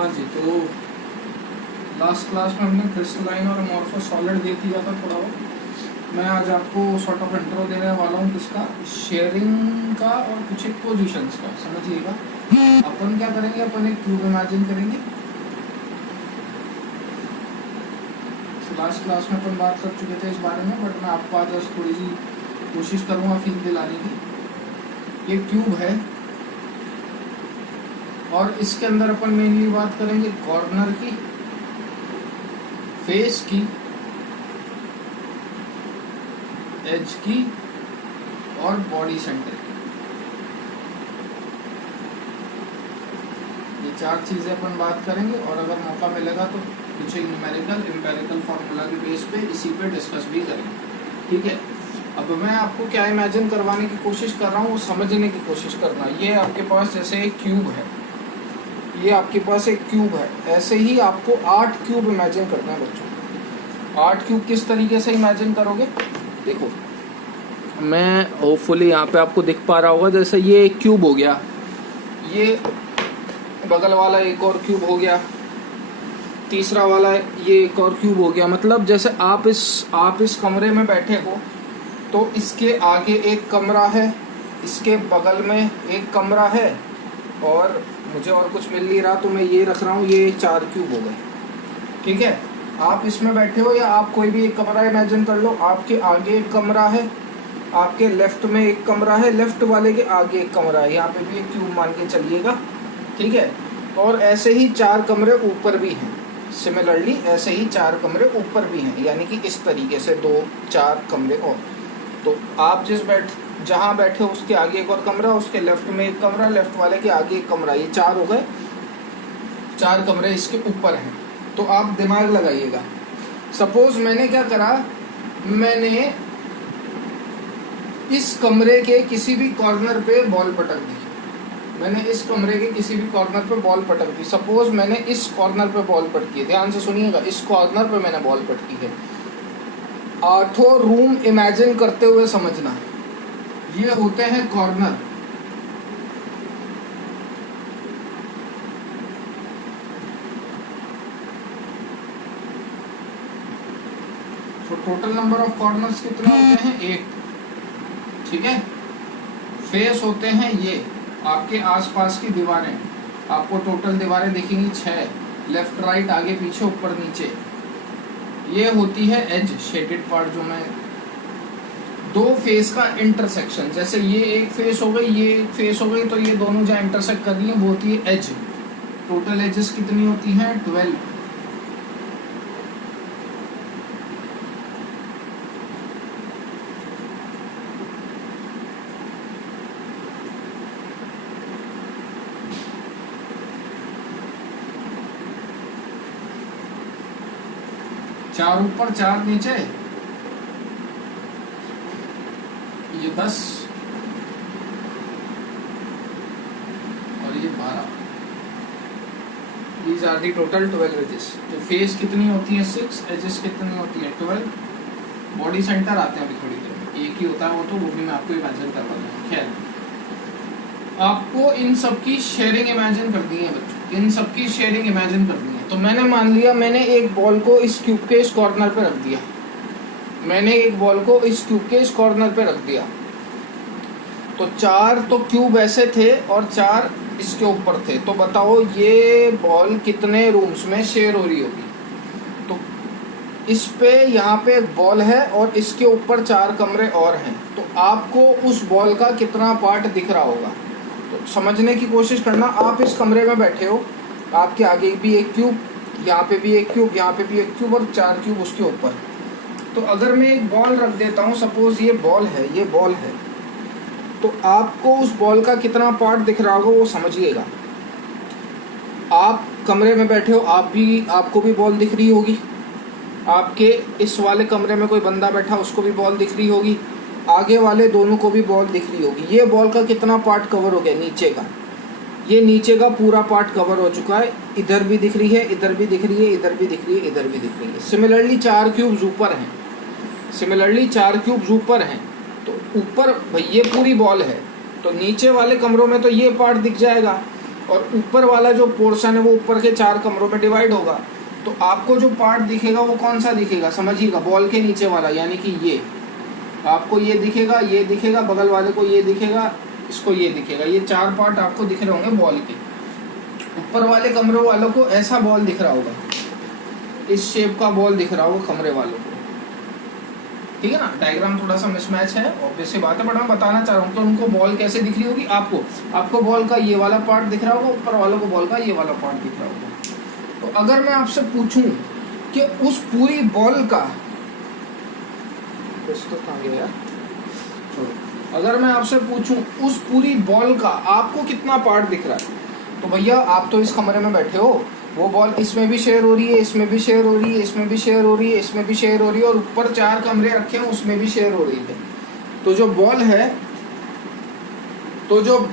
हाँ जी, तो last class में हमने क्रिस्टलाइन और अमॉर्फस सॉलिड देख लिया था थोड़ा बहुत। मैं आज आपको सॉर्ट ऑफ इंट्रो देने वाला हूँ किसका, शेयरिंग का और कुछ एक पोजीशंस का। समझिएगा, अपन क्या करेंगे, अपन एक क्यूब इमेजिन करेंगे। लास्ट क्लास में अपन बात कर चुके थे इस बारे में, बट मैं आपको आज थोड़ी सी कोशिश करूँगा फील दिलाने की। ये क्यूब है और इसके अंदर अपन मेनली बात करेंगे कॉर्नर की, फेस की, एज की और बॉडी सेंटर की। ये चार चीजें अपन बात करेंगे और अगर मौका मिलेगा तो कुछ एक न्यूमेरिकल एम्पिरिकल फार्मूला के बेस पे इसी पे डिस्कस भी करेंगे। ठीक है, अब मैं आपको क्या इमेजिन करवाने की कोशिश कर रहा हूँ वो समझने की कोशिश करना। ये आपके पास जैसे एक क्यूब है, ये आपके पास एक क्यूब है, ऐसे ही आपको 8 क्यूब इमेजिन करना है बच्चों। 8 क्यूब किस तरीके से इमेजिन करोगे, देखो मैं होपफुली यहाँ पे आपको दिख पा रहा होगा। जैसे ये एक क्यूब हो गया, ये बगल वाला एक और क्यूब हो गया, तीसरा वाला ये एक और क्यूब हो गया। मतलब जैसे आप इस कमरे में बैठे हो तो इसके आगे एक कमरा है, इसके बगल में एक कमरा है, और मुझे और कुछ मिल नहीं रहा तो मैं ये रख रहा हूँ, ये 4 क्यूब हो गए। ठीक है, आप इसमें बैठे हो या आप कोई भी एक कमरा इमेजिन कर लो। आपके आगे एक कमरा है, आपके लेफ्ट में एक कमरा है, लेफ्ट वाले के आगे एक कमरा है, यहाँ पे भी एक क्यूब मान के चलिएगा। ठीक है, और ऐसे ही 4 कमरे ऊपर भी हैं। सिमिलरली ऐसे ही 4 कमरे ऊपर भी हैं, यानी कि इस तरीके से 2-4 कमरे और। तो आप जहाँ बैठे हो उसके आगे एक और कमरा, उसके लेफ्ट में एक कमरा, लेफ्ट वाले के आगे एक कमरा, ये 4 हो गए। 4 कमरे इसके ऊपर हैं। तो आप दिमाग लगाइएगा। सपोज मैंने क्या करा, मैंने इस कमरे के किसी भी कॉर्नर पे बॉल पटक दी। मैंने इस कमरे के किसी भी कॉर्नर पे बॉल पटक दी। सपोज मैंने इस कॉर्नर पे बॉल पटकी है, ध्यान से सुनिएगा, इस कॉर्नर पे मैंने बॉल पटकी है। 8 रूम इमेजिन करते हुए समझना, ये होते हैं कॉर्नर। तो टोटल नंबर ऑफ कॉर्नर्स कितने होते हैं, 8। ठीक है, फेस होते हैं ये आपके आसपास की दीवारें, आपको टोटल दीवारें दिखेंगी 6, लेफ्ट राइट आगे पीछे ऊपर नीचे। ये होती है एज, शेडेड पार्ट जो मैं 2 फेस का इंटरसेक्शन, जैसे ये एक फेस हो गई, ये एक फेस हो गई, तो ये दोनों जहाँ इंटरसेक्ट कर रही है वो होती है एज। टोटल एजेस कितनी होती हैं, 12। चार ऊपर 4 नीचे, ये 10 और ये 12। These are the total 12 edges. तो फेस कितनी होती है 6, एजेस कितनी होती है 12। बॉडी सेंटर आते हैं अभी थोड़ी देर में, एक ही होता है वो भी मैं आपको इमेजिन करवा दूंगा। खैर, आपको इन सब की शेयरिंग इमेजिन करनी है बच्चों, इन सब की शेयरिंग इमेजिन करनी है। तो मैंने मान लिया, मैंने एक बॉल को इस क्यूब के इस कॉर्नर पे रख दिया, मैंने एक बॉल को इस क्यूब के इस कॉर्नर पे रख दिया। तो 4 तो क्यूब ऐसे थे और 4 इसके ऊपर थे। तो बताओ ये बॉल कितने रूम्स में शेयर हो रही होगी। तो इस पे यहाँ पे एक बॉल है और इसके ऊपर 4 कमरे और हैं। तो आपको उस बॉल का कितना पार्ट दिख रहा होगा, तो समझने की कोशिश करना। आप इस कमरे में बैठे हो, आपके आगे भी एक क्यूब, यहाँ पे भी एक क्यूब, यहाँ पे भी एक क्यूब और 4 क्यूब उसके ऊपर। तो अगर मैं एक बॉल रख देता हूँ, सपोज ये बॉल है, ये बॉल है, तो आपको उस बॉल का कितना पार्ट दिख रहा होगा वो समझिएगा। आप कमरे में बैठे हो, आपको भी बॉल दिख रही होगी। आपके इस वाले कमरे में कोई बंदा बैठा, उसको भी बॉल दिख रही होगी। आगे वाले दोनों को भी बॉल दिख रही होगी। ये बॉल का कितना पार्ट कवर हो गया, नीचे का। ये नीचे का पूरा पार्ट कवर हो चुका है। इधर भी दिख रही है, इधर भी दिख रही है, इधर भी दिख रही है, इधर भी दिख रही है। सिमिलरली 4 क्यूब्स ऊपर हैं, सिमिलरली 4 क्यूब्स ऊपर हैं। तो ऊपर भाई ये पूरी बॉल है, तो नीचे वाले कमरों में तो ये पार्ट दिख जाएगा और ऊपर वाला जो पोर्शन है वो ऊपर के 4 कमरों में डिवाइड होगा। तो आपको जो पार्ट दिखेगा वो कौन सा दिखेगा, समझिएगा, बॉल के नीचे वाला, यानी कि ये आपको ये दिखेगा, बगल वाले को ये दिखेगा, इसको ये दिखेगा। ये 4 पार्ट आपको दिख रहे होंगे बॉल के। ऊपर वाले कमरे वालों को ऐसा बॉल दिख रहा होगा, इस शेप का बॉल दिख रहा होगा कमरे वालों को, ठीक है ना। डायग्राम थोड़ा सा मिसमैच है, ऑब्वियस सी बात है, बट मैं बताना चाह रहा हूँ कि उनको बॉल कैसे दिख रही होगी। आपको बॉल का ये वाला पार्ट दिख रहा होगा, ऊपर वालों को बॉल का ये वाला पार्ट दिख रहा होगा। तो अगर मैं आपसे पूछूं कि उस पूरी बॉल का, तो कहाँ गया यार, अगर मैं आपसे पूछूं उस पूरी बॉल का आपको कितना पार्ट दिख रहा है, तो भैया आप तो इस कमरे में बैठे हो, वो बॉल इसमें भी शेयर हो रही है, इसमें भी शेयर हो रही है, इसमें भी शेयर हो रही है, इसमें भी शेयर हो रही है, और ऊपर 4 कमरे रखे हैं उसमें भी शेयर हो रही है। तो जो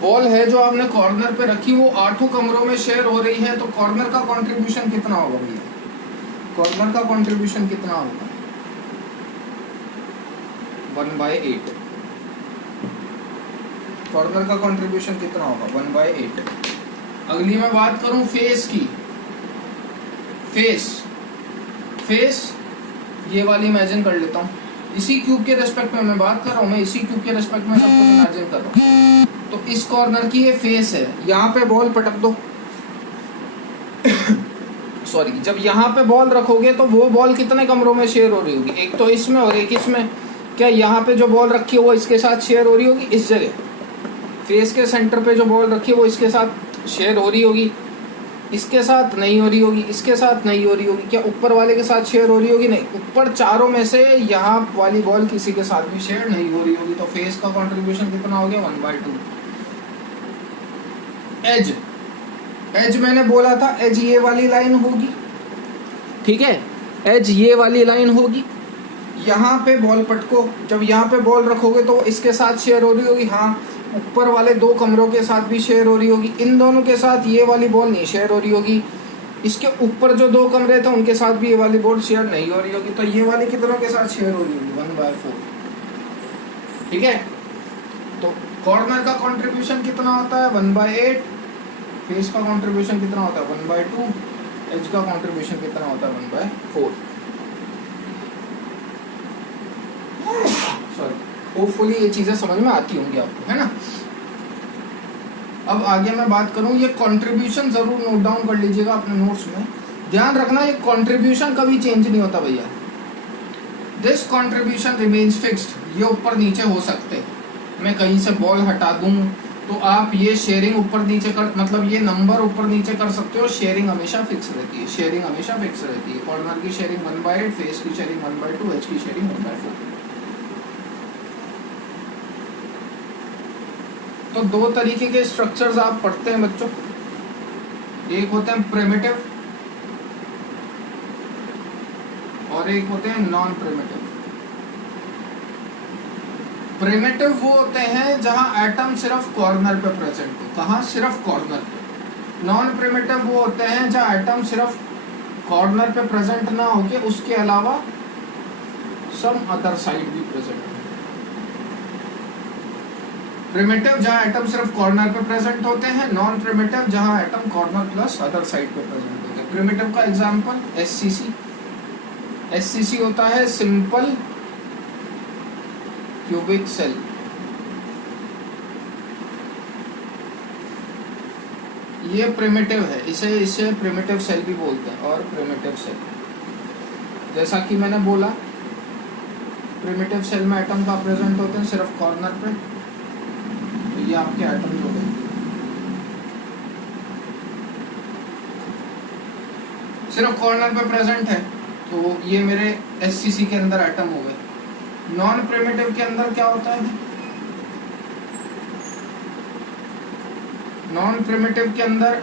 बॉल है जो आपने कॉर्नर पे रखी वो 8 कमरों में शेयर हो रही है, तो कॉर्नर का कंट्रीब्यूशन कितना होगा भैया, कॉर्नर का कंट्रीब्यूशन कितना होगा, 1/8। कॉर्नर का कंट्रीब्यूशन कितना होगा, 1/8। अगली मैं बात करूं फेस की, फेस ये वाली इमेजिन कर लेता हूँ, इसी क्यूब के रेस्पेक्ट में मैं बात कर रहा हूँ, मैं इसी क्यूब के रेस्पेक्ट में सब कुछ इमेजिन कर रहा हूँ। तो इस कॉर्नर की ये फेस है, यहाँ पे बॉल पटक दो सॉरी, जब यहाँ पे बॉल रखोगे तो वो बॉल कितने कमरों में शेयर हो रही होगी, एक तो इसमें और एक इसमें। क्या यहाँ पे जो बॉल रखी है वो इसके साथ शेयर हो रही होगी, इस जगह फेस के सेंटर पे जो बॉल रखी है वो इसके साथ शेयर हो रही होगी, इसके साथ नहीं हो रही होगी, इसके साथ नहीं हो रही होगी। क्या ऊपर वाले के साथ शेयर हो रही होगी, नहीं। ऊपर चारों में से यहाँ वाली बॉल किसी के साथ भी शेयर नहीं हो रही होगी, तो फेस का कंट्रीब्यूशन कितना हो गया, 1/2। एज मैंने बोला था, एज ये वाली लाइन होगी, ठीक है, एज ये वाली लाइन होगी। यहाँ पे बॉल पटको, जब यहाँ पे बॉल रखोगे तो इसके साथ शेयर हो रही होगी, हाँ। ऊपर वाले 2 कमरों के साथ भी शेयर हो रही होगी, इन दोनों के साथ ये वाली बॉल नहीं शेयर हो रही होगी। इसके ऊपर जो 2 कमरे थे उनके साथ भी ये वाली बॉल शेयर नहीं हो रही होगी, तो ये वाली कितनों के साथ शेयर हो रही होगी, 1/4, ठीक है। तो कॉर्नर का कंट्रीब्यूशन कितना होता है, 1/8। फेस का कंट्रीब्यूशन कितना होता है, 1/2। एज का कंट्रीब्यूशन कितना होता है, 1/4। सॉरी, होपफुली ये चीजें समझ में आती होंगी आपको, है ना। अब आगे मैं बात करूं, ये कंट्रीब्यूशन जरूर नोट डाउन कर लीजिएगा अपने नोट्स में। ध्यान रखना, ये कंट्रीब्यूशन कभी चेंज नहीं होता भैया। This contribution remains fixed. ये ऊपर नीचे हो सकते हैं, मैं कहीं से बॉल हटा दूं तो आप ये शेयरिंग ऊपर नीचे कर, मतलब ये नंबर ऊपर नीचे कर सकते हो, शेयरिंग हमेशा फिक्स रहती है, शेयरिंग हमेशा फिक्स रहती है। कॉर्नर की शेयरिंग 1/8, फेस की शेयरिंग 1/2, एज की शेयरिंग 1/4। तो 2 तरीके के स्ट्रक्चर्स आप पढ़ते हैं बच्चों, एक होते हैं प्रिमिटिव और एक होते हैं नॉन प्रिमिटिव। प्रिमिटिव वो होते हैं जहां एटम सिर्फ कॉर्नर पे प्रेजेंट हो, कहाँ, सिर्फ कॉर्नर पे। नॉन प्रिमिटिव वो होते हैं जहां एटम सिर्फ कॉर्नर पे प्रेजेंट ना होके उसके अलावा सम अदर साइड भी प्रेजेंट हो। प्रिमिटिव जहां एटम सिर्फ कॉर्नर पे प्रेजेंट होते हैं, नॉन प्रिमिटिव जहां atom corner plus other side पे प्रेजेंट होते हैं। प्रिमिटिव का एग्जांपल एससीसी। एससीसी होता है सिंपल क्यूबिक सेल। ये प्रिमिटिव है, इसे प्रिमिटिव सेल भी बोलते हैं, और प्रिमिटिव सेल जैसा कि मैंने बोला, प्रिमिटिव सेल में एटम का प्रेजेंट होते हैं सिर्फ कॉर्नर पे। तो ये आपके एटम हो गए, सिर्फ कॉर्नर पे प्रेजेंट है, तो ये मेरे एससीसी के अंदर एटम हो गए। नॉन प्रिमिटिव के अंदर क्या होता है, नॉन प्रिमिटिव के अंदर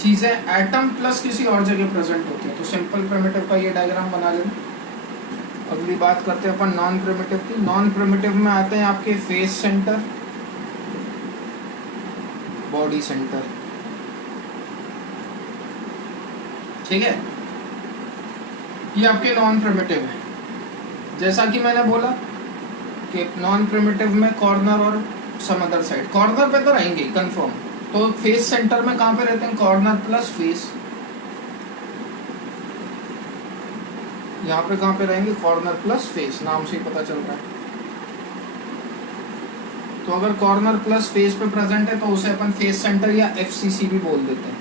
चीजें एटम प्लस किसी और जगह प्रेजेंट होती है। तो सिंपल प्रिमिटिव का ये डायग्राम बना लेना। अगली बात करते हैं अपन नॉन प्रिमिटिव की। नॉन प्रिमिटिव में आते हैं आपके फेस सेंटर, बॉडी सेंटर, ठीक है, ये आपके नॉन प्रिमिटिव है। जैसा कि मैंने बोला कि नॉन प्रिमिटिव में कॉर्नर और सम अदर साइड, कॉर्नर पे तो रहेंगे कंफर्म, तो फेस सेंटर में कहाँ पे रहते हैं? Corner plus face. यहाँ पे कहाँ पे रहेंगे? कॉर्नर प्लस फेस, नाम से ही पता चल रहा है। तो अगर कॉर्नर प्लस फेस पे प्रेजेंट है तो उसे अपन फेस सेंटर या एफसीसी भी बोल देते हैं।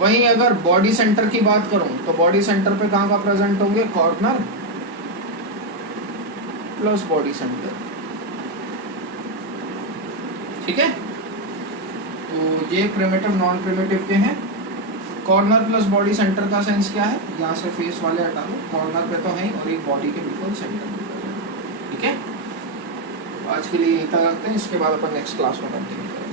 वहीं अगर बॉडी सेंटर की बात करूं तो बॉडी सेंटर पे कहाँ का प्रेजेंट होंगे? Corner plus body centre. ठीक है, तो ये प्रिमिटिव नॉन प्रिमिटिव के हैं। कॉर्नर प्लस बॉडी सेंटर का सेंस क्या है? यहाँ से फेस वाले हटा लो, कॉर्नर पे तो है और एक बॉडी के बिल्कुल सेंटर में। ठीक है, तो आज के लिए यही तक रखते हैं, इसके बाद अपन नेक्स्ट क्लास में कंटिन्यू करेंगे।